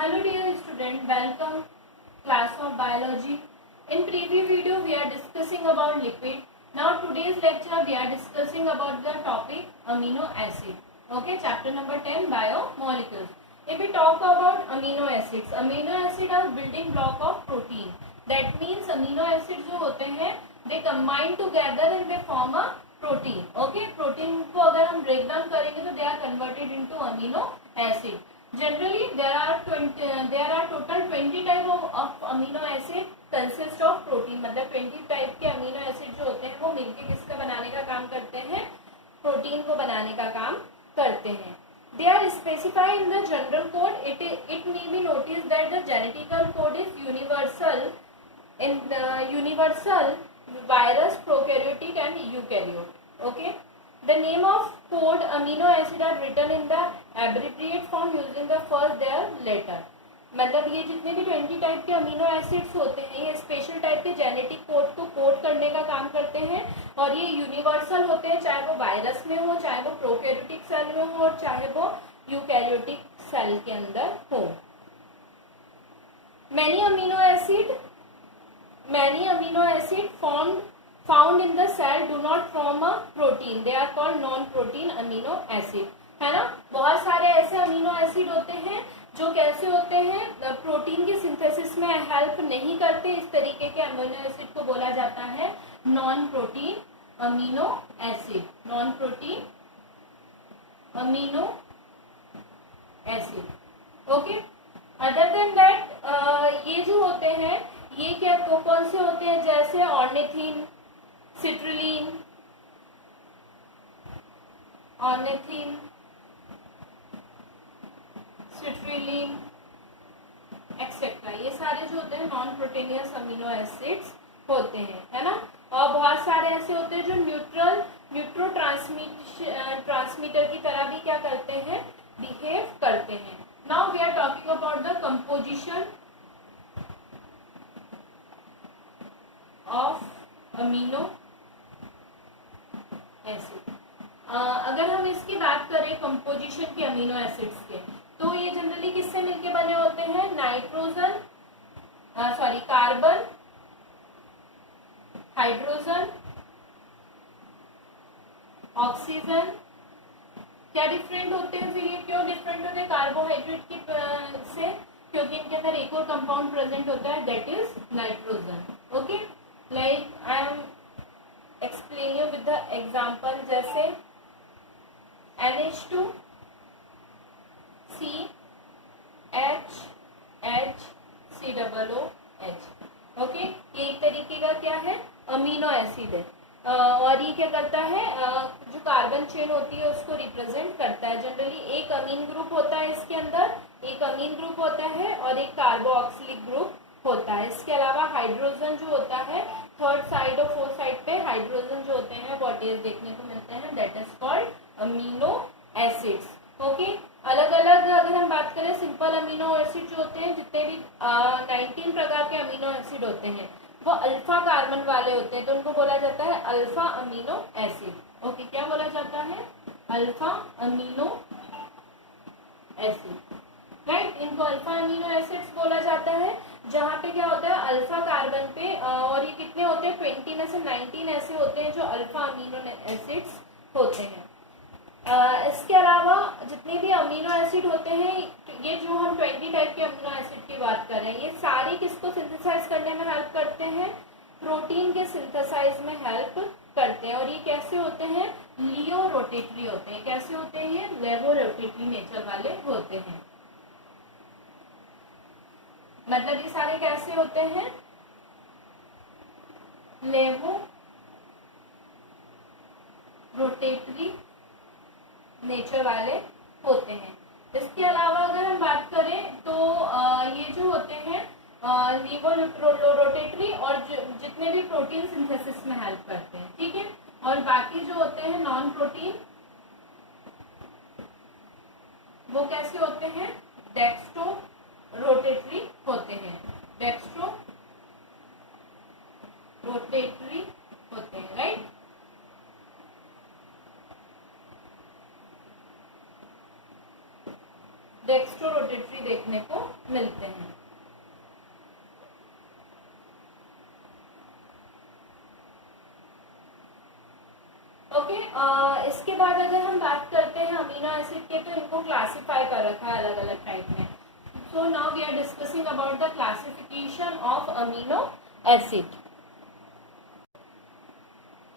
Hello dear student, welcome class of biology. In previous video we are discussing about lipid. Now today's lecture we are discussing about the topic amino acid. Okay, chapter number 10 biomolecules. If we talk about amino acids are building block of protein. That means amino acids जो होते हैं they combine together and they form a protein. Okay, protein को अगर हम break down करेंगे तो they are converted into amino acid. Generally there are total 20 type of amino acid consist of protein. मतलब 20 type के अमीनो एसिड जो होते हैं वो मिलके किसका बनाने का काम करते हैं, प्रोटीन को बनाने का काम करते हैं. They are specified in the general code. It may be noticed that the genetical code is universal in the universal virus, prokaryotic and eukaryote. Okay. The name of code amino acid are written in the abbreviate form using the first their letter. मतलब ये जितने भी 20 type के amino acids होते हैं ये special type के genetic code को कोड करने का काम करते हैं और ये यूनिवर्सल होते हैं, चाहे वो वायरस में हो, चाहे वो प्रोकैरियोटिक सेल में हो और चाहे वो यूकैरियोटिक सेल के अंदर हो. Many amino acid found in the cell do not form a protein. They are called non-protein amino acid. है ना. बहुत सारे ऐसे अमीनो एसिड होते हैं जो कैसे होते हैं, प्रोटीन की सिंथेसिस में हेल्प नहीं करते. इस तरीके के अमीनो एसिड को बोला जाता है non protein amino acid. Non protein amino acid. Okay. Other than that ये जो होते हैं ये क्या कौन से होते हैं, जैसे ऑर्निथिन, सिट्रुलिन, सिट्रुलिन एक्सेट्रा. ये सारे जो होते हैं नॉन प्रोटीनियस अमीनो एसिड्स होते हैं, है ना. और बहुत सारे ऐसे होते हैं जो न्यूट्रो ट्रांसमीटर की तरह भी क्या करते हैं, बिहेव करते हैं. Now we are talking about the composition of amino acid. अगर हम इसकी बात करें कंपोजिशन के अमीनो एसिड्स के, तो ये जनरली किससे मिलके बने होते हैं, कार्बन, हाइड्रोजन, ऑक्सीजन. क्या डिफरेंट होते हैं फिर, ये क्यों डिफरेंट होते हैं कार्बोहाइड्रेट की से, क्योंकि इनके अंदर एक और कंपाउंड प्रेजेंट होता है that is nitrogen. Okay. Like I am explain you with the example, जैसे NH2 CHCOOH. ओके. ये एक तरीके का क्या है, अमीनो एसिड है. और ये क्या करता है, जो कार्बन चेन होती है उसको रिप्रेजेंट करता है. जनरली एक अमीन ग्रुप होता है इसके अंदर, एक अमीन ग्रुप होता है और एक कार्बोक्सिलिक ग्रुप होता है. इसके अलावा हाइड्रोजन जो होता है थर्ड साइड और फोर्थ साइड पे हाइड्रोजन जो होते हैं वॉटेज देखने को मिलते हैं, that is called amino acids. Okay. अलग अलग अगर हम बात करें सिंपल अमीनो एसिड जो होते हैं, जितने भी 19 प्रकार के अमीनो एसिड होते हैं वो अल्फा कार्बन वाले होते हैं, तो उनको बोला जाता है अल्फा अमीनो एसिड. ओके. क्या बोला जाता है, अल्फा अमीनो एसिड. राइट. इनको अल्फा अमीनो एसिड्स बोला जाता है, जहाँ पे क्या होता है अल्फा कार्बन पे और ये कितने होते हैं 20 में से 19 ऐसे होते हैं जो अल्फा अमीनो एसिड्स होते हैं. इसके अलावा जितने भी अमीनो एसिड होते हैं, ये जो हम 20 टाइप के अमीनो एसिड की बात कर रहे हैं, ये सारे किसको सिंथेसाइज करने में हेल्प करते हैं, प्रोटीन के सिंथेसाइज में हेल्प करते हैं. और ये कैसे होते हैं, लियो रोटेटरी होते हैं. कैसे होते हैं ये, लेवो रोटेटरी नेचर वाले होते हैं. मतलब ये सारे कैसे होते हैं, लेवो रोटेटरी नेचर वाले होते हैं. इसके अलावा अगर हम बात करें तो ये जो होते हैं लीवो रोटेटरी और जितने भी प्रोटीन सिंथेसिस में हेल्प करते हैं. ठीक है. और बाकी जो होते हैं नॉन प्रोटीन वो कैसे होते हैं, डेक्स्ट्रो रोटेटरी होते हैं. डेक्स्ट्रो रोटेटरी होते हैं. राइट. डेक्स्ट्रो रोटेटरी देखने को मिलते हैं। ओके, इसके बाद अगर हम बात करते हैं अमीनो एसिड के, तो इनको क्लासिफाई कर रखा है अलग अलग टाइप में। So now we are discussing about the classification of amino acid.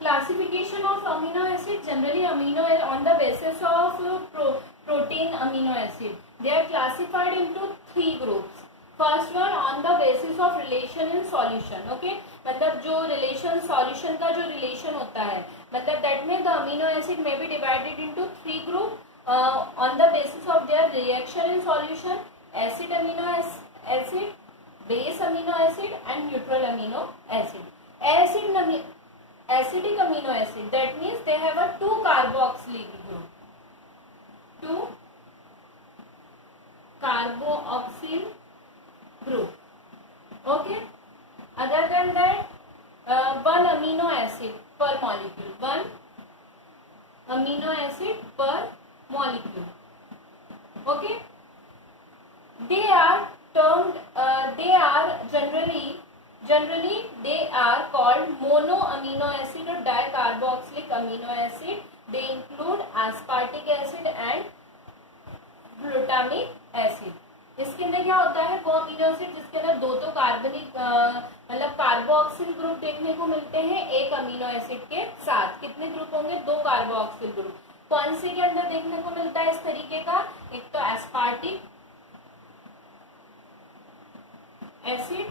Classification of amino acid, generally amino on the basis of protein amino acid. They are classified into 3 groups. First one on the basis of relation in solution. Okay, मतलब जो relation solution का जो relation होता है, मतलब that means the amino acid may be divided into 3 group on the basis of their reaction in solution: acid amino acid, base amino acid and neutral amino acid. Acidic amino acid, that means they have a 2 carboxylic group, 2 carboxyl group. Okay, other than that 1 amino acid per molecule, 1 amino acid per molecule. Okay, they are termed generally they are called mono amino acid or dicarboxylic amino acid. They include aspartic acid and glutamic acid. इसके अंदर क्या होता है, वो amino acid जिसके अंदर दो कार्बनिक मतलब कार्बोक्सिल ग्रुप देखने को मिलते हैं एक अमीनो एसिड के साथ। कितने ग्रुप होंगे, 2 कार्बोक्सिल ग्रुप। कौन से के अंदर देखने को मिलता है इस तरीके का, एक तो एस्पार्टिक एसिड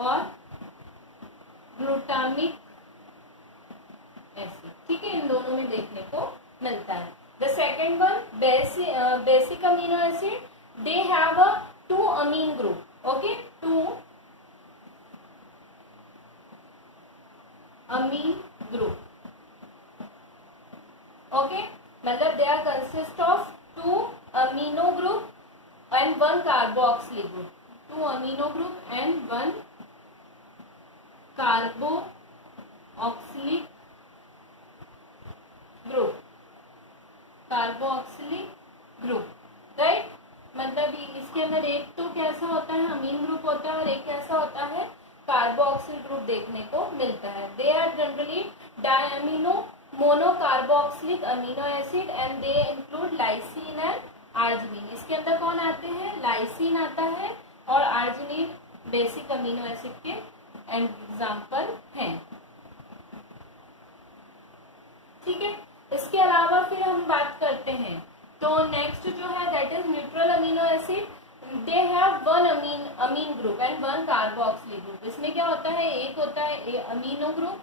और ग्लूटामिक एसिड। ठीक है, इन दोनों में देखने को मिलता है। The second one basic amino acid, they have a 2 amine group. Okay, 2 amine group. Okay, मतलब they are consist of 2 amino group and 1 carboxylic group, 2 amino group and 1 carboxylic group, right. मतलब इसके अंदर एक तो कैसा होता है, अमीन ग्रुप होता है और एक कैसा होता है, कार्बोक्सिल ग्रुप देखने को मिलता है। They are generally diamino monocarboxylic amino acid and they include lysine and arginine. इसके अंदर कौन आते हैं, लाइसिन आता है और आर्जिनिन बेसिक अमीनो एसिड के एग्जाम्पल हैं। ठीक है, इसके अलावा फिर हम बात करते हैं, तो नेक्स्ट जो है that is neutral amino acid. They have 1 amine group and 1 carboxylic group. इसमें क्या होता है, एक होता है अमीनो ग्रुप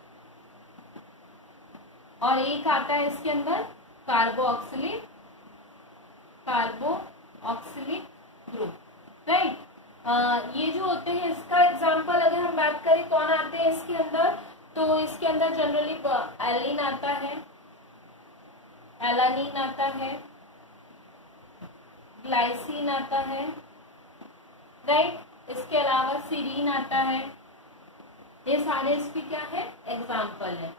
और एक आता है इसके अंदर कार्बोक्सिलिक ग्रुप, राइट। ये जो होते हैं, इसका एग्जांपल अगर हम बात करें कौन आते हैं इसके अंदर, तो इसके अंदर जनरली एलिन आता है, एलानिन आता है, ग्लाइसिन आता है, राइट। इसके अलावा सीरीन आता है। ये सारे इसके क्या है, एग्जाम्पल है।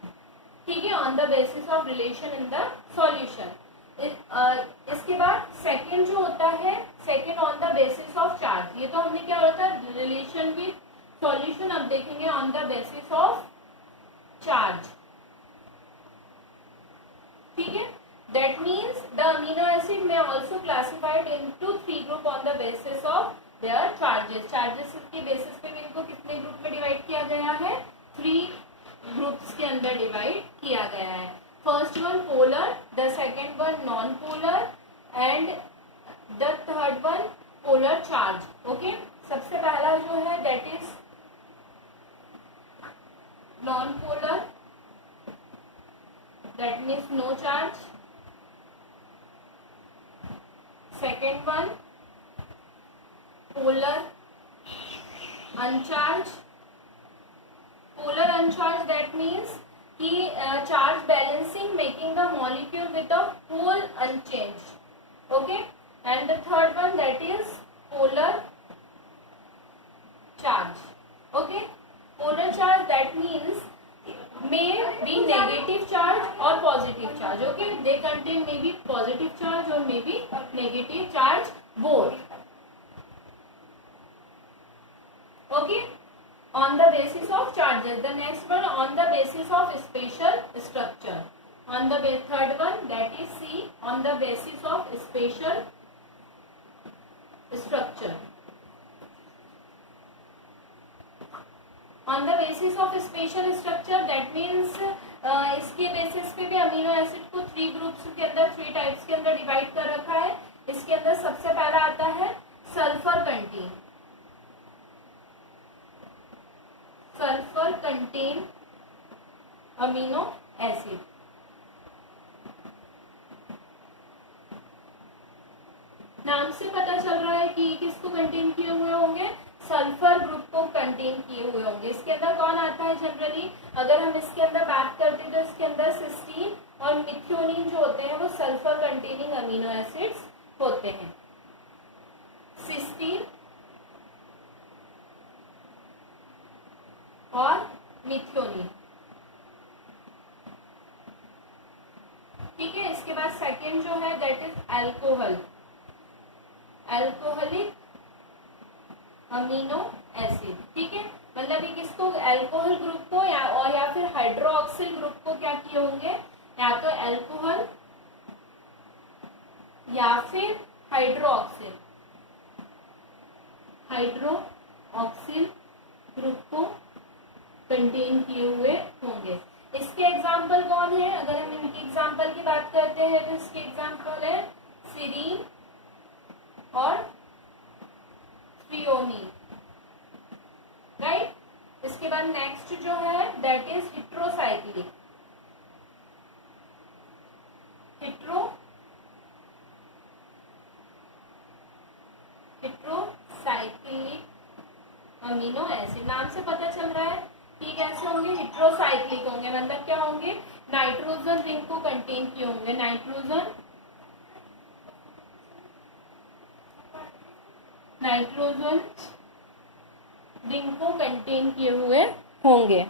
ठीक है, on the basis of relation in the solution. इसके बाद सेकंड जो होता है, second on the basis of charge. ये तो हमने क्या होता है, रिलेशन विद सॉल्यूशन। अब देखेंगे on the basis of charge. ठीक है, that means the amino acid में also classified into 3 group on the basis of their charges. Charges के बेसिस पे भी इनको कितने ग्रुप में डिवाइड किया गया है, 3 ग्रुप्स के अंदर डिवाइड किया गया है। First one polar, the second one non polar and the third one polar charge. Okay, सबसे पहला जो है that is non polar, that means no charge. Second one polar uncharge. Polar uncharge that means कि charge balancing making the molecule with the pole unchanged. Okay, and the third one that is polar charge. Okay, polar charge that means may be negative charge or positive charge. charge. Okay, they contain maybe positive charge or maybe negative charge, both. Okay, on the basis of charges. The next one, on the basis of spatial structure. On the third one, that is C, on the basis of spatial structure. On the basis of spatial structure, that means इसके basis पे भी amino acid को 3 groups के अंदर, 3 types के अंदर divide कर रखा है. इसके अंदर सबसे पहला आता है सल्फर कंटेन अमीनो एसिड. नाम से पता चल रहा है कि किसको कंटेन किए हुए होंगे, सल्फर ग्रुप को कंटेन किए हुए होंगे. इसके अंदर कौन आता है जनरली, अगर हम इसके अंदर बात करते हैं तो इसके अंदर सिस्टीन और मिथ्योनिन जो होते हैं वो सल्फर कंटेनिंग अमीनो एसिड्स होते हैं. सिस्टीन और मिथ्योनिन. ठीक है. इसके बाद सेकेंड जो है that is alcoholic amino acid. ठीक है, मतलब ये किसको, अल्कोहल ग्रुप को या फिर हाइड्रोक्सिल ग्रुप को क्या किए होंगे, या तो अल्कोहल या फिर हाइड्रोक्सिल ग्रुप को कंटेन किए हुए होंगे. इसके एग्जाम्पल कौन है, अगर हम इनकी एग्जाम्पल की बात करते हैं तो इसके एग्जाम्पल है सीरीन और थ्रियोनीन. राइट. इसके बाद नेक्स्ट जो है that is heterocyclic amino acid. नाम से पता चल रहा है कि कैसे होंगे, हेट्रोसाइक्लिक होंगे. मतलब क्या होंगे, नाइट्रोजन रिंग को कंटेन किए होंगे. नाइट्रोजन रिंग को कंटेन किए हुए होंगे.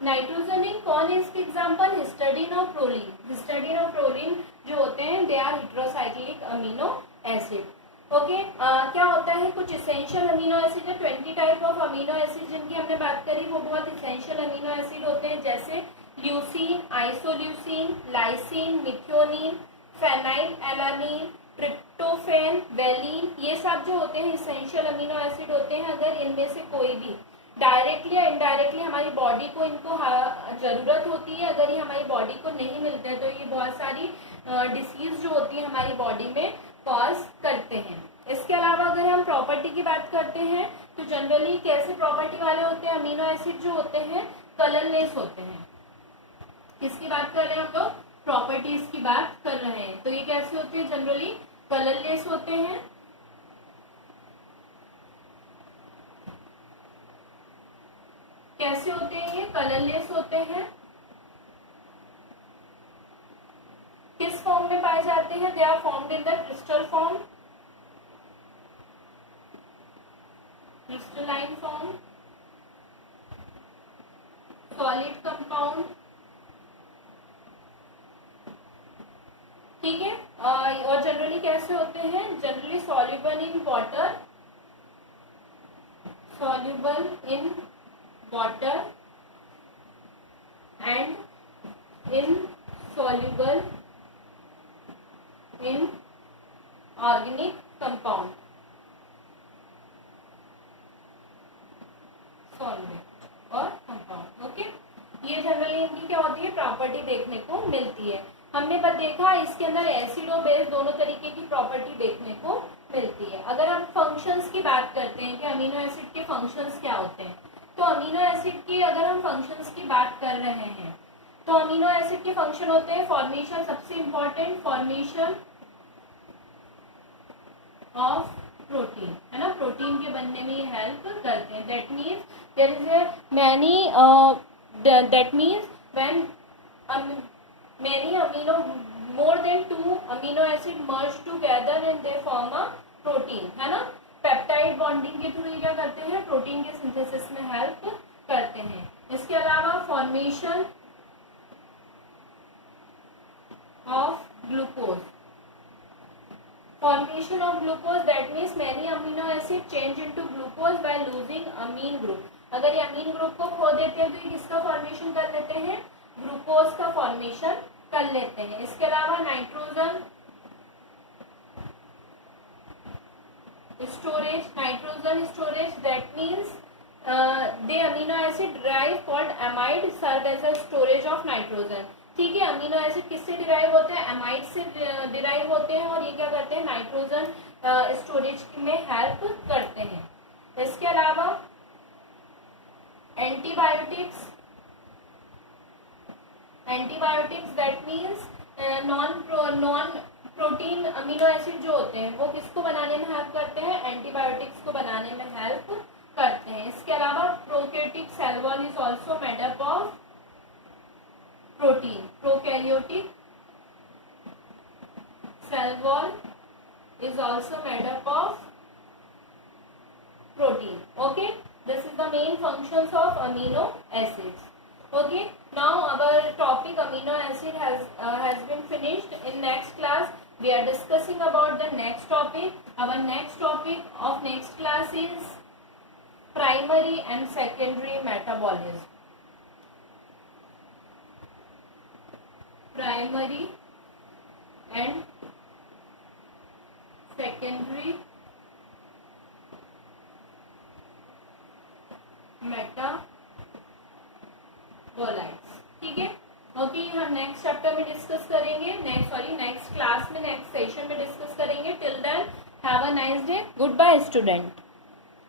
नाइट्रोजन रिंग कौन है इसके एग्जाम्पल, हिस्टडीन और प्रोलीन. हिस्टडीन और प्रोलीन जो होते हैं they are heterocyclic amino acid. Okay. क्या होता है, कुछ इसेंशियल अमीनो एसिड है. 20 टाइप ऑफ अमीनो एसिड जिनकी हमने बात करी वो बहुत इसेंशियल अमीनो एसिड होते हैं, जैसे leucine, isoleucine, lysine, methionine, phenyl alanine, tryptophan, valine. ये सब जो होते हैं इसेंशियल अमीनो एसिड होते हैं. अगर इनमें से कोई भी डायरेक्टली या इनडायरेक्टली हमारी बॉडी को इनको जरूरत होती है, अगर ये हमारी बॉडी को नहीं मिलते हैं तो ये बहुत सारी डिसीज जो होती है हमारी बॉडी में कॉज करते हैं. इसके अलावा अगर हम प्रॉपर्टी की बात करते हैं तो जनरली कैसे प्रॉपर्टी वाले होते हैं अमीनो एसिड जो होते हैं, कलरलेस होते हैं. किसकी बात कर रहे हैं हम लोग, प्रॉपर्टीज की बात कर रहे हैं. तो ये कैसे होते हैं, जनरली कलरलेस होते हैं. कैसे होते हैं ये, कलरलेस होते हैं. किस फॉर्म में पाए जाते हैं, they are formed in the crystal form, crystalline form, solid compound. ठीक है. और जनरली कैसे होते हैं, generally soluble in water and insoluble in organic compound, solvent और कंपाउंड. ओके. ये जनरली इनकी क्या होती है, प्रॉपर्टी देखने को मिलती है. हमने बस देखा इसके अंदर एसिड और बेस दोनों तरीके की प्रॉपर्टी देखने को मिलती है. अगर हम फंक्शंस की बात करते हैं कि अमीनो एसिड के फंक्शंस क्या होते हैं, तो अमीनो एसिड की अगर हम फंक्शंस की बात कर रहे हैं तो अमीनो एसिड के फंक्शन होते हैं फॉर्मेशन, सबसे इंपॉर्टेंट फॉर्मेशन ऑफ प्रोटीन, है ना. प्रोटीन के बनने में ये हेल्प करते हैं. That means there is many that means when many more than 2 amino acid merge together and they form a protein, है ना. पेप्टाइड बॉन्डिंग के थ्रू क्या करते हैं, प्रोटीन के सिंथेसिस में हेल्प करते हैं. इसके अलावा formation of glucose. Formation of glucose, that means many amino acid change into glucose by losing amine group. अगर ये अमीन ग्रुप को खो देते हैं तो ये किसका फॉर्मेशन कर लेते हैं, ग्लूकोज का फॉर्मेशन कर लेते हैं. इसके अलावा nitrogen storage, that means the amino acid derive called amide serve as a storage of nitrogen. ठीक है, अमीनो एसिड किससे डिराइव होते हैं, एमाइड से डिराइव होते हैं और ये क्या करते हैं, नाइट्रोजन स्टोरेज में हेल्प करते हैं. इसके अलावा antibiotics, that means non protein amino acid जो होते हैं वो किसको बनाने में हेल्प करते हैं, एंटीबायोटिक्स को बनाने में हेल्प करते हैं. इसके अलावा prokaryotic cell wall is also made up of protein. Prokaryotic cell wall is also made up of protein. Okay, this is the main functions of amino acids. Okay, now our topic amino acid has been finished. In next class we are discussing about the next topic. Our next topic of next class is primary and secondary metabolism. Primary and secondary metabolites. ठीक है, okay, हम next chapter में discuss करेंगे, next class में, next session में discuss करेंगे. Till then have a nice day. Good bye student.